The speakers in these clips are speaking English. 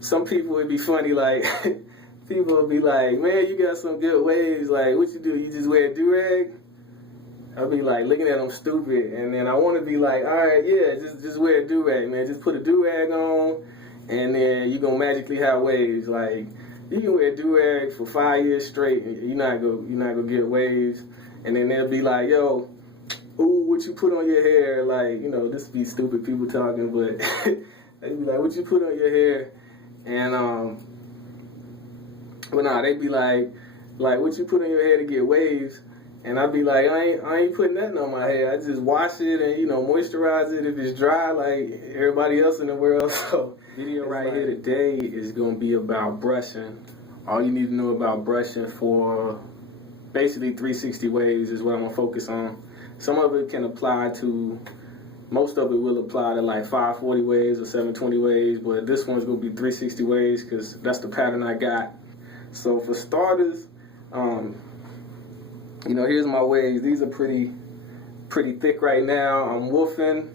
some people would be funny, like, people would be like, man, you got some good waves, like, what you do, you just wear a do-rag? I'll be like looking at them stupid, and then I want to be like, all right, yeah, just wear a do-rag, man. Just put a do-rag on, and then you gonna magically have waves. Like, you can wear a do-rag for 5 years straight, and you're not gonna get waves. And then they'll be like, yo, ooh, what you put on your hair? Like, you know, this be stupid people talking, but they be like, what you put on your hair? And but nah, they be like, what you put on your hair to get waves? And I'd be like, I ain't putting nothing on my hair. I just wash it and, you know, moisturize it if it's dry like everybody else in the world. So video right here today is going to be about brushing. All you need to know about brushing for basically 360 waves is what I'm going to focus on. Some of it can apply to, most of it will apply to like 540 waves or 720 waves, but this one's going to be 360 waves because that's the pattern I got. So for starters, you know, here's my waves. These are pretty thick right now. I'm woofing.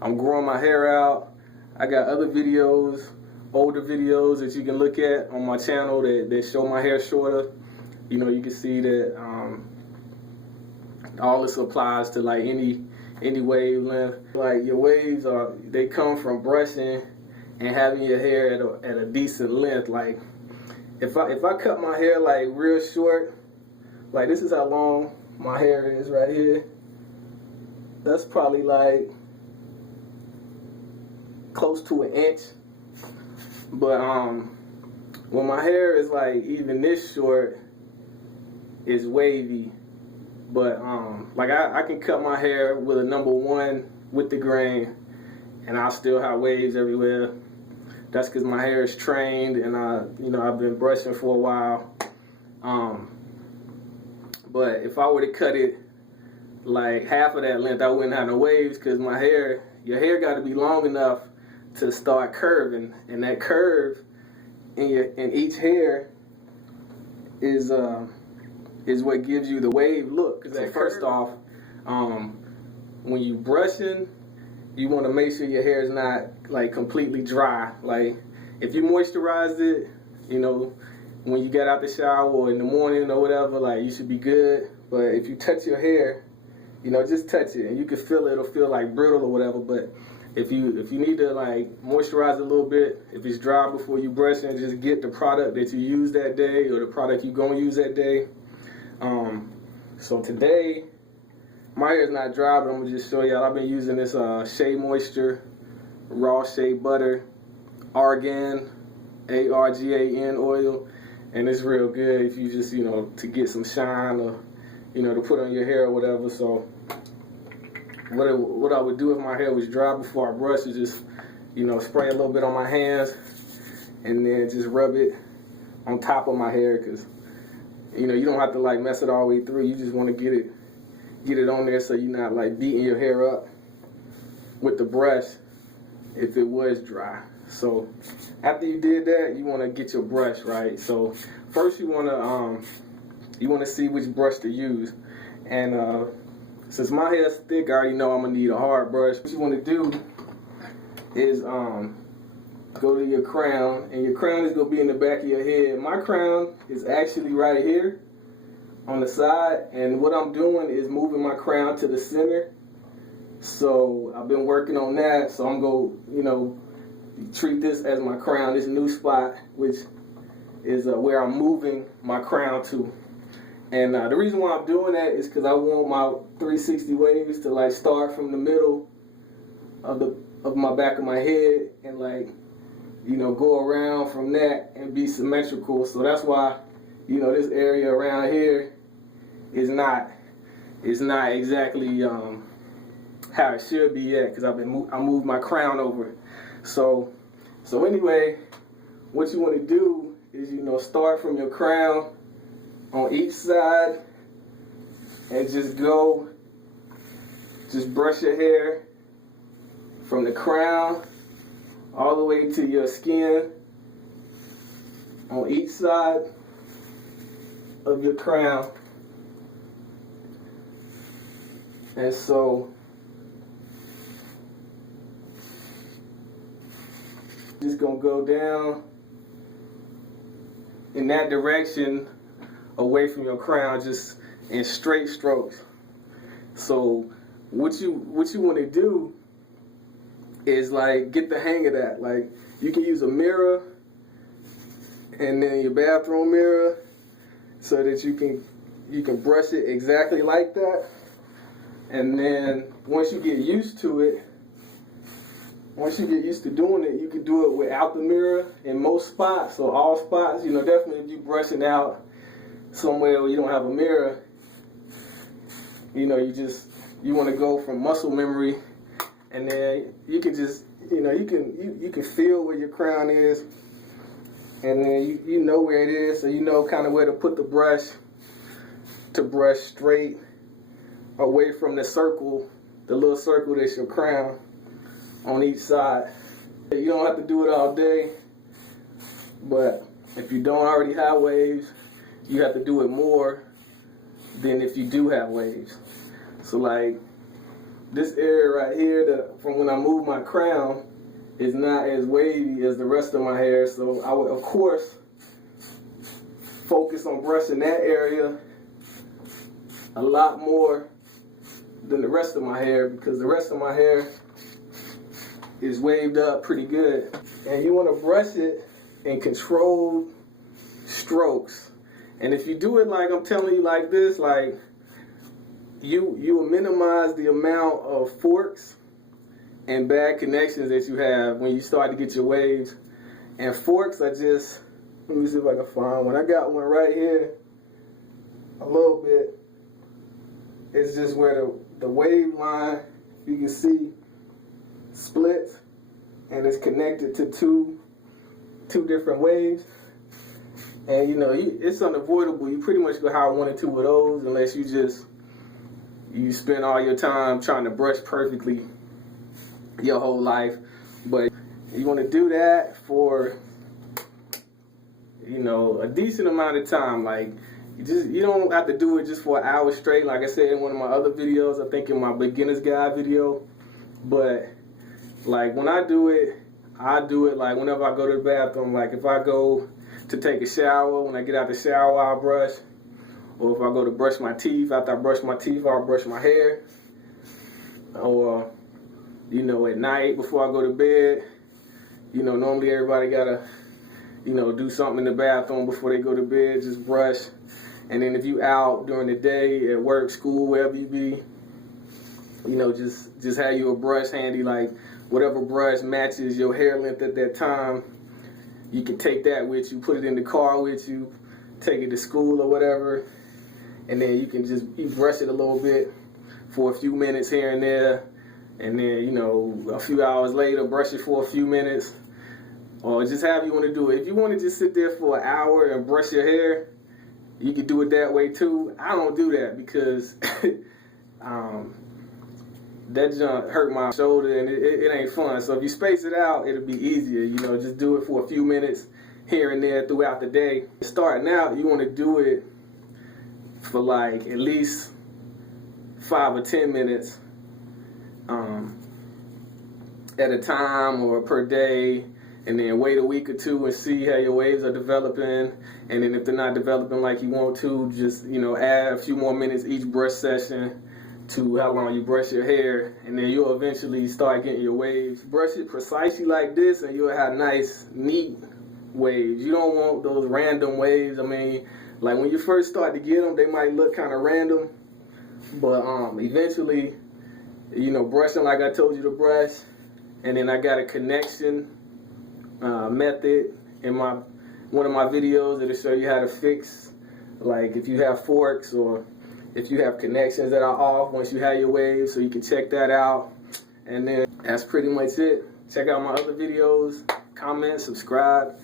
I'm growing my hair out. I got other videos, older videos that you can look at on my channel that show my hair shorter. You know, you can see that all this applies to like any wavelength. Like your waves they come from brushing and having your hair at a decent length. Like if I cut my hair like real short, like this is how long my hair is right here. That's probably like close to an inch. But when my hair is like even this short, it's wavy. But like I can cut my hair with a number 1 with the grain, and I'll still have waves everywhere. That's because my hair is trained, and I've been brushing for a while. But if I were to cut it like half of that length, I wouldn't have no waves because your hair got to be long enough to start curving, and that curve in each hair is what gives you the wave look. So first off, when you brushing, you want to make sure your hair is not like completely dry. Like if you moisturize it, you know, when you get out the shower or in the morning or whatever, like you should be good. But if you touch your hair, you know, just touch it and you can feel it'll feel like brittle or whatever. But if you need to like moisturize a little bit, if it's dry before you brush it, just get the product that you use that day or the product you're gonna use that day. So today, my hair is not dry, but I'm gonna just show y'all. I've been using this Shea Moisture Raw Shea Butter Argan, ARGAN oil. And it's real good if you just, you know, to get some shine or, you know, to put on your hair or whatever. So what I would do if my hair was dry before I brush is just, you know, spray a little bit on my hands and then just rub it on top of my hair because, you know, you don't have to like mess it all the way through. You just want to get it on there so you're not like beating your hair up with the brush if it was dry. So after you did that, you want to get your brush right. So first you want to see which brush to use. And since my hair is thick, I already know I'm gonna need a hard brush. What you want to do is go to your crown, and your crown is gonna be in the back of your head. My crown is actually right here on the side, and what I'm doing is moving my crown to the center. So I've been working on that. So I'm gonna, you know, treat this as my crown, this new spot, which is where I'm moving my crown to. And the reason why I'm doing that is because I want my 360 waves to like start from the middle of my back of my head and like, you know, go around from that and be symmetrical. So that's why, you know, this area around here is not exactly how it should be yet because I moved my crown over. So anyway, what you want to do is, you know, start from your crown on each side and just brush your hair from the crown all the way to your skin on each side of your crown. And so just gonna go down in that direction away from your crown, just in straight strokes. So what you want to do is like get the hang of that. Like you can use a mirror and then your bathroom mirror so that you can brush it exactly like that. And then once you get used to it, once you get used to doing it, you can do it without the mirror in most spots. So all spots, you know, definitely if you're brushing out somewhere where you don't have a mirror, you know, you want to go from muscle memory, and then you can just, you know, you can feel where your crown is, and then you know where it is, so you know kind of where to put the brush to brush straight away from the circle, the little circle that's your crown on each side. You don't have to do it all day, but if you don't already have waves, you have to do it more than if you do have waves. So like this area right here, from when I move my crown, is not as wavy as the rest of my hair. So I would, of course, focus on brushing that area a lot more than the rest of my hair, because the rest of my hair is waved up pretty good. And you want to brush it in controlled strokes. And if you do it like I'm telling you like this, like you will minimize the amount of forks and bad connections that you have when you start to get your waves. And forks are just, let me see if I can find one. I got one right here, a little bit. It's just where the wave line, you can see, splits, and it's connected to two different waves. And you know, it's unavoidable. You pretty much go have one or two of those unless you spend all your time trying to brush perfectly your whole life. But you want to do that for, you know, a decent amount of time. Like you don't have to do it just for an hour straight. Like I said in one of my other videos, I think in my beginner's guide video. But like when I do it like whenever I go to the bathroom. Like if I go to take a shower, when I get out the shower, I'll brush. Or if I go to brush my teeth, after I brush my teeth, I'll brush my hair. Or, you know, at night before I go to bed, you know, normally everybody gotta, you know, do something in the bathroom before they go to bed, just brush. And then if you out during the day, at work, school, wherever you be, you know, just have you a brush handy, like whatever brush matches your hair length at that time. You can take that with you, put it in the car with you, take it to school or whatever, and then you can you brush it a little bit for a few minutes here and there, and then, you know, a few hours later, brush it for a few minutes, or just however you want to do it. If you want to just sit there for an hour and brush your hair, you can do it that way too. I don't do that because that junk hurt my shoulder and it ain't fun. So if you space it out, it'll be easier. You know, just do it for a few minutes here and there throughout the day. Starting out, you want to do it for like at least 5 or 10 minutes at a time or per day, and then wait a week or two and see how your waves are developing. And then if they're not developing like you want to, just, you know, add a few more minutes each brush session to how long you brush your hair, and then you'll eventually start getting your waves. Brush it precisely like this and you'll have nice, neat waves. You don't want those random waves. I mean, like when you first start to get them, they might look kind of random, but eventually, you know, brushing like I told you to brush. And then I got a connection method in one of my videos that'll show you how to fix, like if you have forks or if you have connections that are off once you have your waves, so you can check that out. And then that's pretty much it. Check out my other videos, comment, subscribe.